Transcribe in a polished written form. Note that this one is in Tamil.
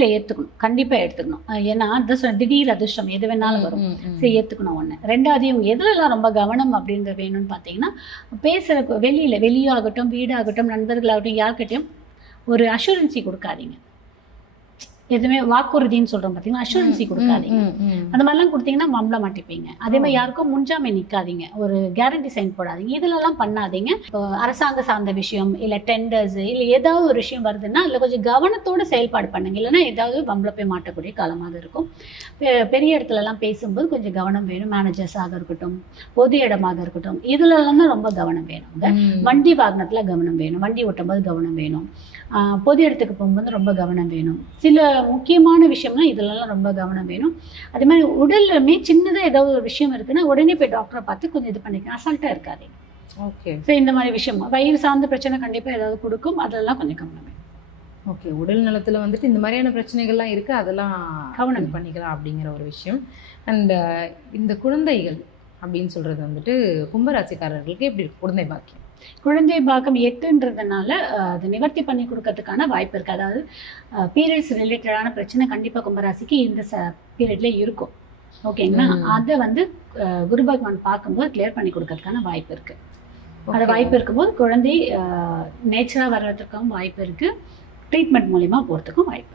இல்லை ஏற்றுக்கணும், கண்டிப்பாக எடுத்துக்கணும். ஏன்னா அதிர்ஷ்டம், திடீர் அதிர்ஷ்டம் எது வேணாலும் வரும். சரி, ஏற்றுக்கணும் ஒன்று. ரெண்டாவது, இவங்க எதுலலாம் ரொம்ப கவனம் அப்படின்ற வேணும்னு பார்த்தீங்கன்னா, பேசுகிற வெளியாகட்டும், வீடாகட்டும், நண்பர்களாகட்டும், யார்கிட்டையும் ஒரு அஷூரன்சி கொடுக்காதீங்க. எதுவுமே வாக்குறுதின்னு சொல்கிறோம் பார்த்தீங்கன்னா, அஷூரன்சி கொடுக்காதீங்க. அந்த மாதிரிலாம் கொடுத்தீங்கன்னா மாம்பழ மாட்டிப்பீங்க. அதே மாதிரி யாருக்கும் முன்ஜாமீன் நிற்காதீங்க, ஒரு கேரண்டி சைன் போடாதீங்க, இதிலெல்லாம் பண்ணாதீங்க. இப்போ அரசாங்க சார்ந்த விஷயம் இல்லை டெண்டர்ஸ் இல்லை ஏதாவது ஒரு விஷயம் வருதுன்னா அதில் கொஞ்சம் கவனத்தோடு செயல்பாடு பண்ணுங்க. இல்லைன்னா ஏதாவது வம்பளை போய் மாட்டக்கூடிய காலமாக இருக்கும். பெரிய இடத்துலலாம் பேசும்போது கொஞ்சம் கவனம் வேணும். மேனேஜர்ஸாக இருக்கட்டும், பொது இடமாக இருக்கட்டும், இதுலலாம் தான் ரொம்ப கவனம் வேணுங்க. வண்டி வாகனத்தில் கவனம் வேணும், வண்டி ஓட்டும்போது கவனம் வேணும், பொது இடத்துக்கு போகும்போது ரொம்ப கவனம் வேணும். சில முக்கியமான விஷயம்னா இதுலலாம் ரொம்ப கவனம் வேணும். அதே மாதிரி உடல்லுமே சின்னதாக ஏதாவது ஒரு விஷயம் இருக்குன்னா உடனே போய் டாக்டரை பார்த்து கொஞ்சம் இது பண்ணிக்கலாம், அசால்ட்டாக இருக்காதீங்க. ஓகே. ஸோ இந்த மாதிரி விஷயம் வயிறு சார்ந்த பிரச்சனை கண்டிப்பாக ஏதாவது கொடுக்கும், அதெல்லாம் கொஞ்சம் கவனம் வேணும். ஓகே. உடல் நலத்தில் வந்துட்டு இந்த மாதிரியான பிரச்சனைகள்லாம் இருக்குது, அதெல்லாம் கவனம் பண்ணிக்கலாம் அப்படிங்கிற ஒரு விஷயம். அண்ட் இந்த குழந்தைகள் அப்படின்னு சொல்கிறது வந்துட்டு கும்பராசிக்காரர்களுக்கு எப்படி இருக்கு குழந்தை பாக்கியம்? குழந்தை பாக்கம் 8ன்றதுனால அது நிவர்த்தி பண்ணி கொடுக்கறதுக்கான வாய்ப்பு இருக்குது. அதாவது பீரியட்ஸ் ரிலேட்டடான பிரச்சனை கண்டிப்பாக கும்பராசிக்கு இந்த பீரியட்ல இருக்கும். ஓகேங்களா? அதை வந்து குரு பகவான் பார்க்கும்போது கிளியர் பண்ணி கொடுக்கறதுக்கான வாய்ப்பு இருக்குது. அது வாய்ப்பு இருக்கும்போது குழந்தை நேச்சராக வர்றதுக்கும் வாய்ப்பு இருக்குது, ட்ரீட்மெண்ட் மூலிமா போகிறதுக்கும் வாய்ப்பு.